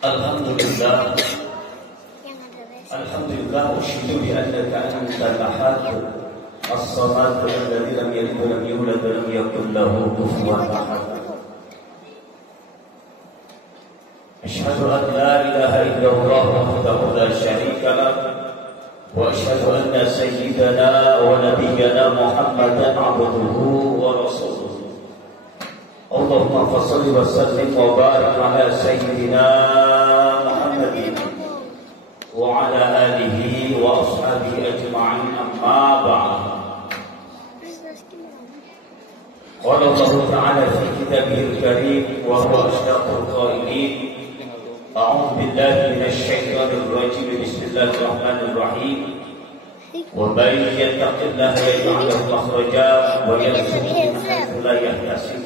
Alhamdulillah. Alhamdulillah usyhidu bi annaka antal ahad as-samad alladzi lam yalid wa lam yulad wa lam yakul lahu kufuwan ahad. Asyhadu an la ilaha illallah wahdahu la syarika lah wa asyhadu anna sayyidana wa nabiyyana Muhammadan abduhu wa rasuluh. Allahumma shalli wa sallim wa barik ala sayyidina Muhammadin wa ala alihi wa ashabihi ajma'in, amma ba'd. Qala Allah ta'ala fi kitabihil karim wa huwa asdaqul qailin. A'udzu billahi minasy syaithanir rajim. Bismillahir rahmanir rahim. Wa may yattaqillaha yaj'al lahu makhraja wa yarzuqhu min haitsu la yahtasib.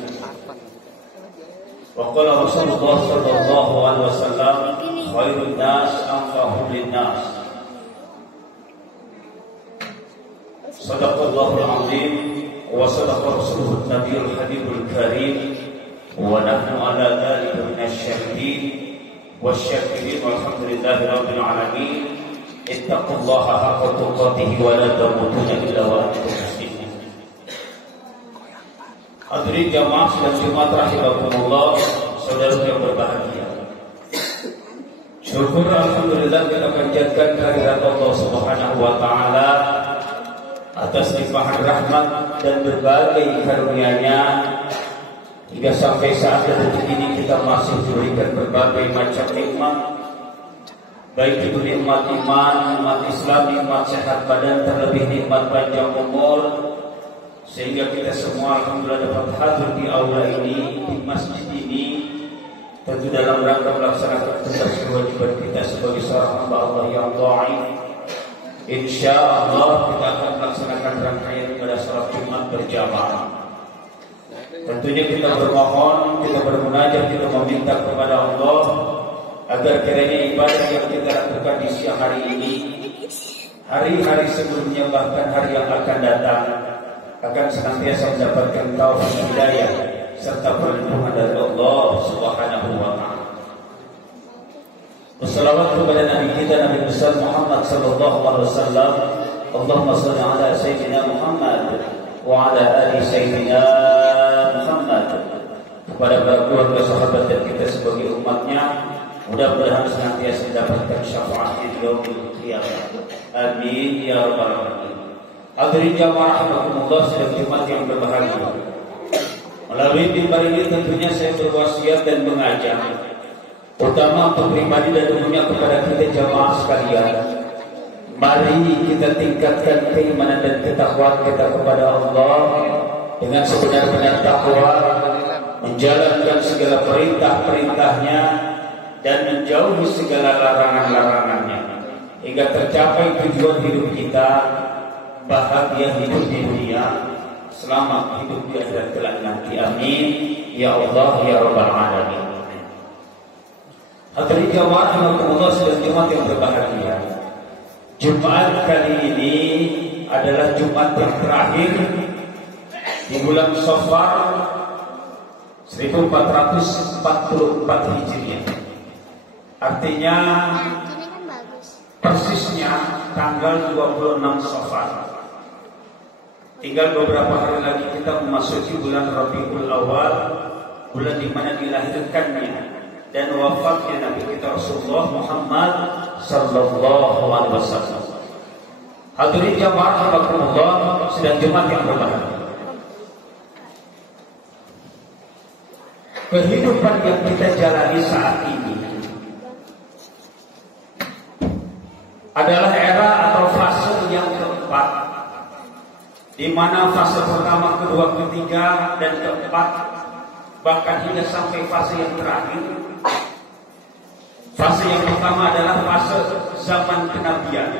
Wa qala Rasulullah sallallahu alaihi wasallam, khairun nas anfa'uhum lin-nas. Sadaqallahul azim wa sadaqa rasuluhun nabiyul habibul karim wa nahnu ala dzalika minasy syahidin wasyakirin walhamdulillahi rabbil alamin. Ittaqullaha haqqa tuqatih wa la tamutunna illa wa antum muslimun. Hadirin jamaah sidang Jumat rahimakumullah, saudara yang berbahagia. Syukur alhamdulillah kita panjatkan kehadirat Allah Subhanahu wa taala atas limpahan rahmat dan berbagai karunia-Nya hingga sampai saat detik ini kita masih diberikan berbagai macam nikmat, baik itu nikmat iman, nikmat Islam, nikmat sehat badan, terlebih nikmat panjang umur, sehingga kita semua alhamdulillah dapat hadir di aula ini, di masjid ini, tentu dalam rangka melaksanakan tugas kewajiban kita sebagai seorang hamba Allah yang dhaif. Insyaallah kita akan melaksanakan rangkaian ibadah salat Jumat berjamaah. Tentunya kita bermohon, kita bermunajat, kita meminta kepada Allah agar kiranya ibadah yang kita lakukan di siang hari ini, hari-hari sebelumnya, bahkan hari yang akan datang, akan senantiasa mendapatkan taufik hidayah serta perlindungan dari Allah Subhanahu wa taala. Wassalawatu kepada Nabi kita Nabi besar Muhammad sallallahu alaihi wasallam. Allahumma shalli ala sayyidina Muhammad wa ala ali sayyidina Muhammad. Kepada para keluarga sahabat dan kita sebagai umatnya, mudah-mudahan senantiasa mendapatkan syafaat di yaumil qiyamah. Amin ya rabbal alamin. Hadirin jamaah rahimakumullah, sidang Jumat yang berbahagia. Melalui mimbar ini tentunya saya berwasiat dan mengajak, utama untuk pribadi dan umumnya kepada kita jamaah sekalian. Mari kita tingkatkan keimanan dan ketakwaan kita kepada Allah dengan sebenar-benar takwa, menjalankan segala perintah-perintahnya dan menjauhi segala larangan-larangannya hingga tercapai tujuan hidup kita, bahagia hidup di dunia, selamat hidup di akhirat kelak nanti. Amin ya Allah ya rabbal alamin. Hadirin jamaah rahimakumullah, sidang Jumat yang berbahagia. Jumat kali ini adalah Jumat yang terakhir di bulan Safar 1444 Hijriah. Artinya persisnya tanggal 26 Safar. Tinggal beberapa hari lagi kita memasuki bulan Rabiul Awal, bulan di mana dilahirkannya dan wafatnya Nabi kita Rasulullah Muhammad sallallahu alaihi wasallam. Hadirin jamaah rahimakumullah, sidang Jumat yang berbahagia. Kehidupan yang kita jalani saat ini adalah era atau fase yang keempat, di mana fase pertama, kedua, ketiga, dan keempat, bahkan hingga sampai fase yang terakhir. Fase yang pertama adalah fase zaman kenabian,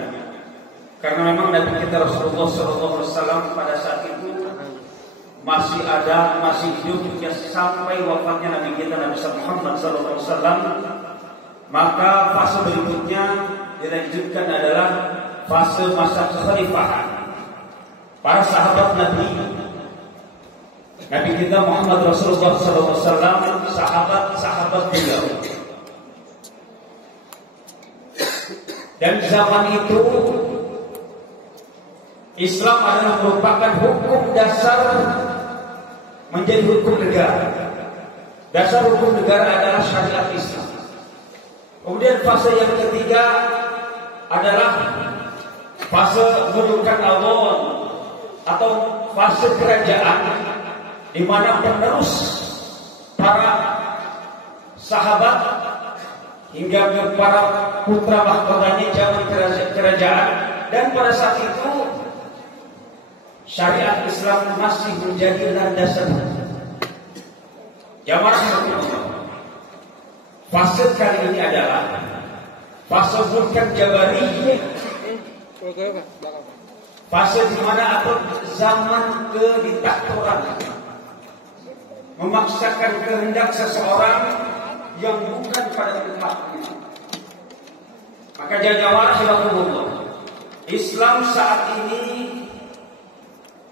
karena memang Nabi kita Rasulullah SAW pada saat itu masih hidup hingga sampai wafatnya Nabi kita Nabi Muhammad SAW. Maka fase berikutnya dilanjutkan adalah fase masa kekhalifahan para sahabat Nabi kita Muhammad Rasulullah SAW, sahabat-sahabat beliau. Dan zaman itu Islam adalah merupakan hukum dasar menjadi hukum negara. Dasar hukum negara adalah syariat Islam. Kemudian fase yang ketiga adalah fase mulkan awal atau fase kerajaan, di mana penerus para sahabat hingga ke para putra mahkotanya zaman kerajaan, dan pada saat itu syariat Islam masih menjadi landasan. Jamaah fase kali ini adalah fase mulkan jabari, fase di mana atau zaman kediktatoran memaksakan kehendak seseorang yang bukan pada tempatnya. Maka jamaah rahimahullah, Islam saat ini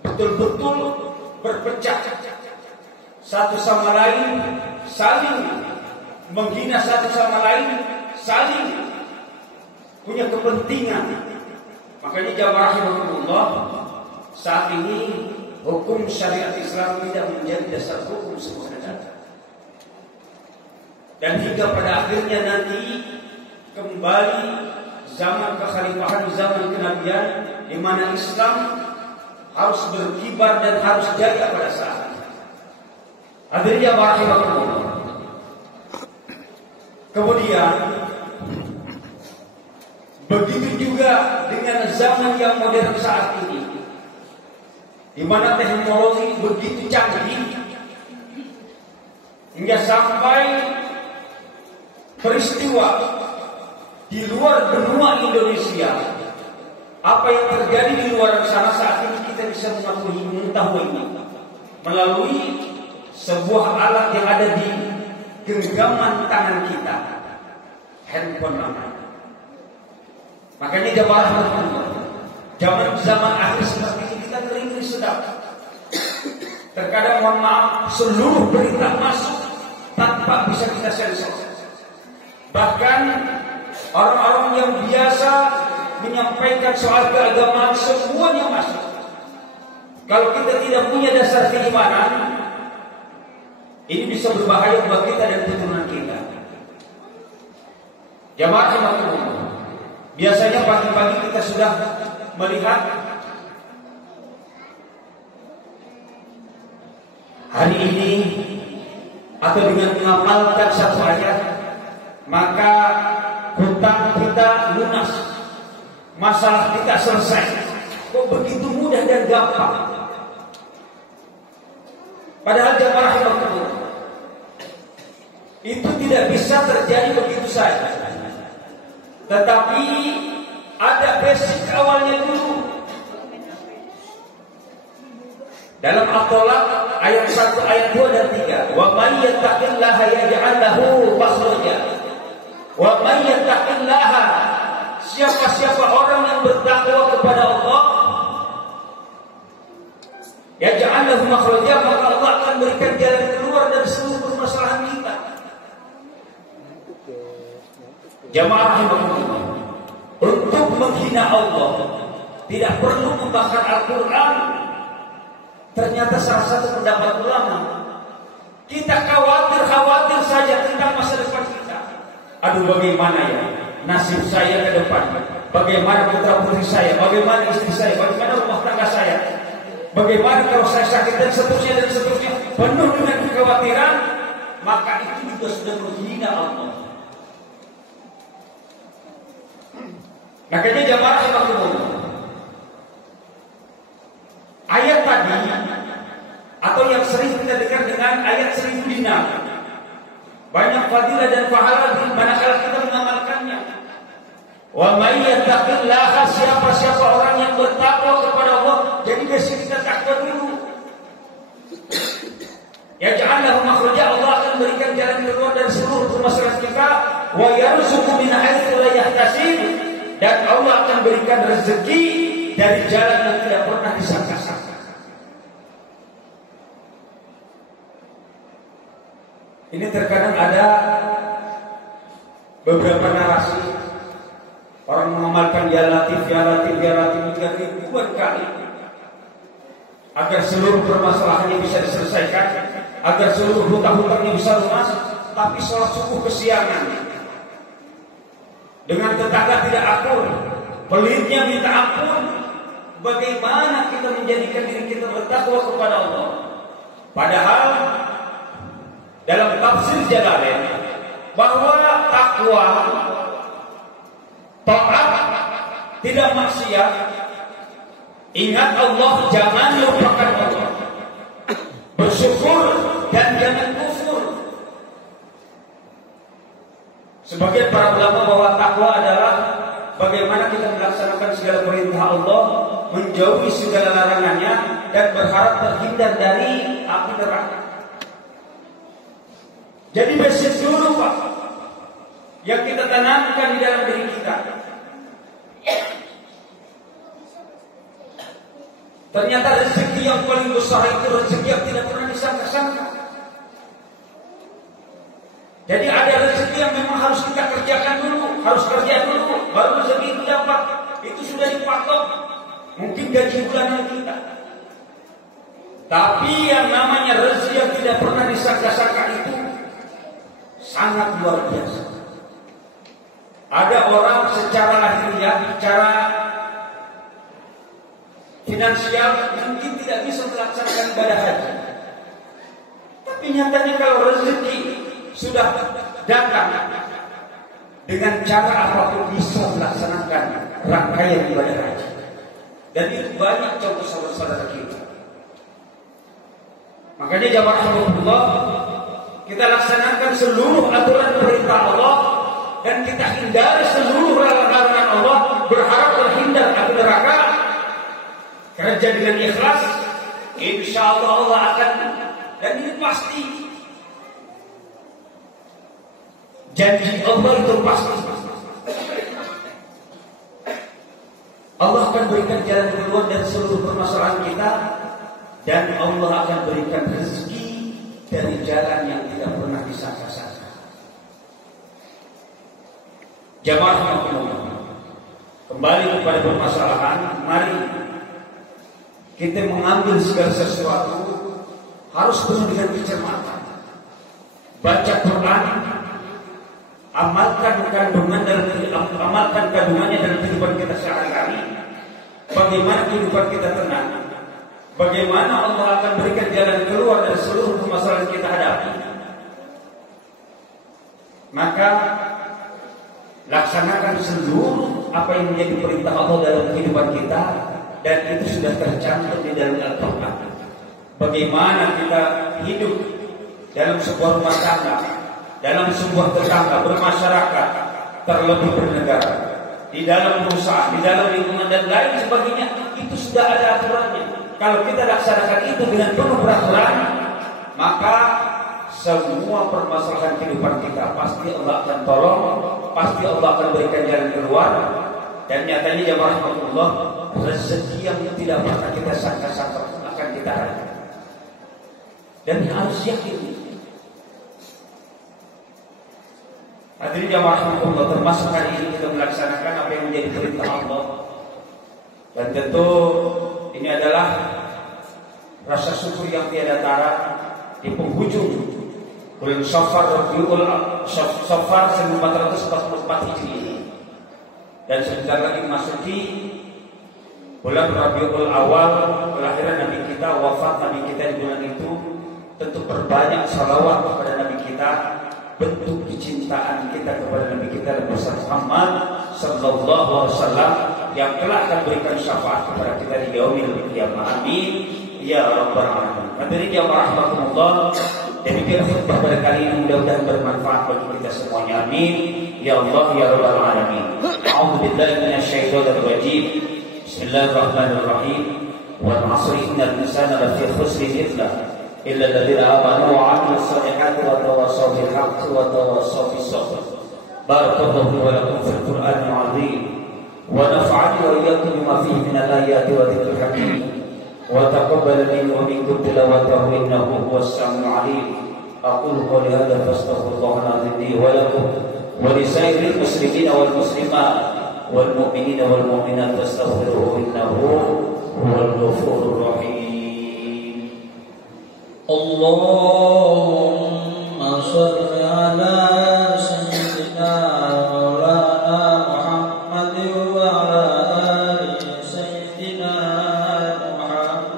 betul-betul berpecah, satu sama lain saling menghina, satu sama lain saling punya kepentingan. Makanya jamaah rahimahullah, saat ini hukum syariat Islam tidak menjadi dasar hukum sebuah negara. Dan hingga pada akhirnya nanti kembali zaman kekhalifahan, zaman kenabian, di mana Islam harus berkibar dan harus jaya pada saat itu. Hadirin rahimahullah. Kemudian begitu juga dengan zaman yang modern saat ini, di mana teknologi begitu canggih hingga sampai peristiwa di luar benua Indonesia, apa yang terjadi di luar sana saat ini kita bisa mengetahui melalui sebuah alat yang ada di genggaman tangan kita, handphone namanya. Makanya zaman akhir seperti ini kita ngeri sedap. Terkadang mohon maaf, seluruh berita masuk tanpa bisa kita sensor. Bahkan orang-orang yang biasa menyampaikan soal keagamaan semuanya masuk. Kalau kita tidak punya dasar keimanan, ini bisa berbahaya buat kita dan keturunan kita. Jamaah rahimahullah, biasanya pagi-pagi kita sudah melihat hari ini atau dengan mengamalkan satu ayat, maka hutang kita lunas, masalah kita selesai. Kok begitu mudah dan gampang? Padahal jamaah rahimahullah, itu tidak bisa terjadi begitu saja. Tetapi ada basic awalnya dulu. Dalam At-Tolaq ayat 1, ayat 2 dan 3, wa may yattaqillaha yaj'al lahu makhraja. Wa may yattaqillaha, siapa-siapa orang yang bertakwa kepada Allah, yaj'al lahu makhraja, maka Allah akan berikan jalan keluar dari seluruh permasalahan kita. Jamaah rahimahullah, untuk menghina Allah tidak perlu membakar Al-Quran. Ternyata salah satu pendapat ulama, kita khawatir saja tentang masa depan kita. Aduh, bagaimana ya nasib saya ke depan? Bagaimana putra putri saya? Bagaimana istri saya? Bagaimana rumah tangga saya? Bagaimana kalau saya sakit dan seterusnya dan seterusnya? Penuh dengan kekhawatiran, maka itu juga sudah menghina Allah. Makanya jamaah rahimahullah, ayat tadi atau yang sering kita dengar dengan ayat 1000 dinar, banyak fadilah dan pahala manakala kita mengamalkannya. Wa may yattaqillaha, siapa-siapa orang yang bertakwa kepada Allah. Jadi basic kita takwa dulu. Yaj'al lahu makhraja, Allah akan berikan jalan keluar dari seluruh permasalahan kita. Wa yarzuqhu min haitsu la yahtasib, dan Allah akan berikan rezeki dari jalan yang tidak pernah disangka-sangka. Ini terkadang ada beberapa narasi Orang mengamalkan ya Latif hingga ribuan kali agar seluruh permasalahannya bisa diselesaikan, agar seluruh hutang-hutangnya bisa lunas. Tapi sholat subuh kesiangan, dengan tetangga tidak akur, pelitnya minta ampun. Bagaimana kita menjadikan diri kita bertakwa kepada Allah? Padahal dalam tafsir Jalalain bahwa takwa, taat, tidak maksiat, ingat Allah, jangan lupakan Allah, bersyukur dan jangan kufur. Sebagian para ulama bahwa takwa adalah bagaimana kita melaksanakan segala perintah Allah, menjauhi segala larangannya, dan berharap terhindar dari api neraka. Jadi basic dulu Pak yang kita tanamkan di dalam diri kita. Ternyata rezeki yang paling besar itu rezeki yang tidak pernah disangka-sangka. Jadi ada rezeki yang memang harus kita kerjakan dulu, harus kerja dulu, baru rezeki itu dapat. Itu sudah dipatok, mungkin gaji bulanan kita. Tapi yang namanya rezeki yang tidak pernah disangka-sangka itu sangat luar biasa. Ada orang secara lahiriah, secara finansial mungkin tidak bisa melaksanakan ibadah haji. Tapi nyatanya kalau rezeki sudah datang, dengan cara apapun bisa melaksanakan rangkaian ibadah haji. Dan itu banyak contoh saudara-saudara kita. Makanya jamaah Allah, kita laksanakan seluruh aturan perintah Allah dan kita hindari seluruh larangan Allah, berharap terhindar api neraka. Kerja dengan ikhlas, insya Allah akan, dan ini pasti. Janji Allah itu pasti. Allah akan berikan jalan keluar dari seluruh permasalahan kita, dan Allah akan berikan rezeki dari jalan yang tidak pernah disangka-sangka. Jamaah kembali kepada permasalahan, mari kita mengambil segala sesuatu harus penuh dengan kecermatan. Baca Quran, amalkan kandungannya dalam kehidupan kita sehari-hari. Bagaimana kehidupan kita tenang, bagaimana Allah akan berikan jalan keluar dari seluruh permasalahan kita hadapi. Maka laksanakan seluruh apa yang menjadi perintah Allah dalam kehidupan kita, dan itu sudah tercantum di dalam Al-Quran. Bagaimana kita hidup dalam sebuah rumah tangga, dalam sebuah tetangga, bermasyarakat, terlebih bernegara, di dalam perusahaan, di dalam lingkungan dan lain sebagainya, itu sudah ada aturannya. Kalau kita laksanakan itu dengan penuh peraturan, maka semua permasalahan kehidupan kita pasti Allah akan tolong, pasti Allah akan berikan jalan keluar. Dan nyatanya jamaah Allah, rezeki yang tidak pernah kita sangka-sangka akan kita raih. Dan harus yakin. Hadirin jamaah Allah, termasuk hari ini kita melaksanakan apa yang menjadi perintah Allah. Dan tentu ini adalah rasa syukur yang tiada tara di penghujung bulan Safar 1444 Hijriah. Dan sebentar lagi memasuki bulan Rabiul Awal, kelahiran Nabi kita, wafat Nabi kita di bulan itu. Tentu perbanyak salawat kepada Nabi kita, bentuk kecintaan kita kepada Nabi kita Nabi Muhammad sallallahu alaihi wasallam yang telah akan berikan syafaat kepada kita di yaumil qiyamah. Amin ya rabbal alamin. Hadirin yang rahmatullah, demikian khutbah pada kali ini, mudah-mudahan bermanfaat bagi kita semuanya. Amin ya Allah ya rabbal alamin. A'udzu billahi minasyaitonir rajim. Bismillahirrahmanirrahim. Wal 'asri innal insana lafi khusr illa alladziina aamanu wa 'amilus shaalihati wa tawassaw bil haqqi wa tawassaw bis sabr. Barakallahu wa lakum fil Qur'anil 'azim wa nafa'ani wa iyyakum bima fihi minal ayati wa dzikril hakim wa taqabbal minni wa minkum tilawatahu innahu huwas samiul 'alim. Aqulu qawli hadza fastaghfirullahal 'azim li wa lakum wa li sairil muslimin wal muslimat والمؤمنين والمؤمنات فاستغفروه إنه هو الغفور الرحيم. اللهم صل على سيدنا مولانا محمد وعلى آل سيدنا محمد.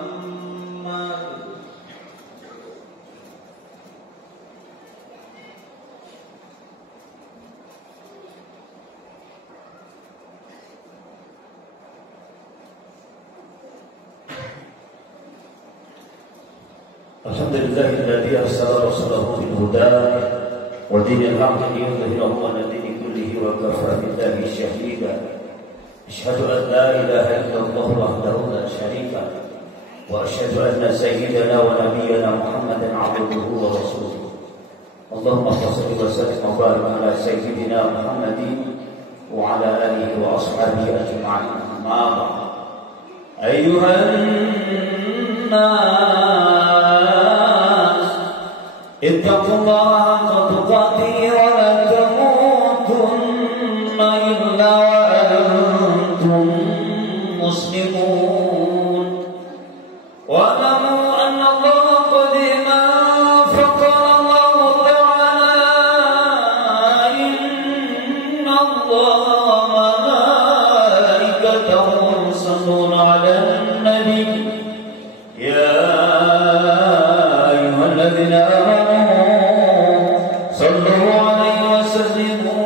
Alhamdulillah alladzi arsala rasulahu bil huda wa dinil haqqi liyudhhirahu 'ala dini kullihi wa kafa billahi shahida. Asyhadu an la ilaha illallah wahdahu la syarika wa asyhadu anna sayyidana wa nabiyyana Muhammadan 'abduhu wa rasuluhu. Allahumma shalli wa sallim wa barik 'ala sayyidina Muhammadin wa 'ala alihi wa ashabihi ajma'in. Amma ba'd. Ayyuhan nas ittaqullaha haqqa tuqatih wa la tamutunna illa wa antum muslimun. Wa alamu anna Allaha qad faqala Allah ta'ala inna Allaha wa malaikatahu yusalluna 'alan nabi ya ayyuhalladzina amanu sallu 'alaihi wa sallimu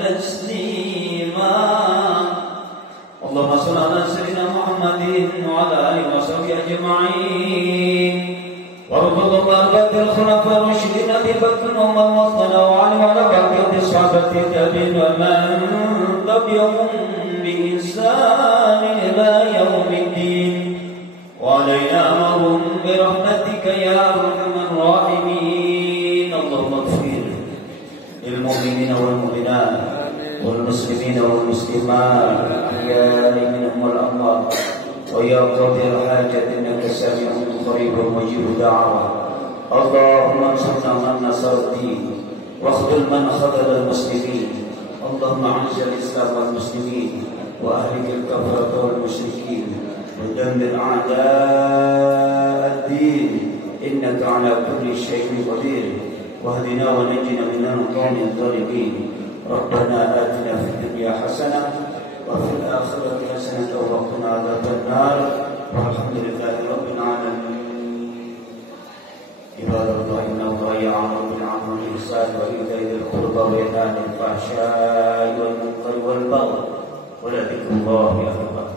taslima. Allahumma shalli ala sayyidina Muhammadin wa ala alihi wa sahbihi ajma'in. Wa radiyallahu anhu al khulafa ar-rasyidin Abi Bakr wa Umar wa Uthman wa Ali wa ala baqiyati sahabati tabi'in wa man tabi'ahum bi ihsan ila yaumiddin. وعلينا أمرهم برحمتك يا أرحم الراحمين. اللهم اغفر للمؤمنين والمؤمنات والمسلمين والمسلمات الأحياء منهم والأموات ويا قاضي الحاجة إنك سميع قريب مجيب دعوة. اللهم انصرنا من نصر الدين واخذل من خذل المسلمين. اللهم أعز الإسلام والمسلمين وأهلك الكفرة والمشركين ودمر أعداء الدين إنك على كل شيء قدير. واهدنا ونجنا من القوم الظالمين. ربنا آتنا في الدنيا حسنة وفي الآخرة حسنة وقنا عذاب النار. والحمد لله رب العالمين. عباد الله إن الله يأمر بالعدل والإحسان وإيتاء ذي القربى وينهى عن الفحشاء والمنكر والبغي ولذكر الله أكبر.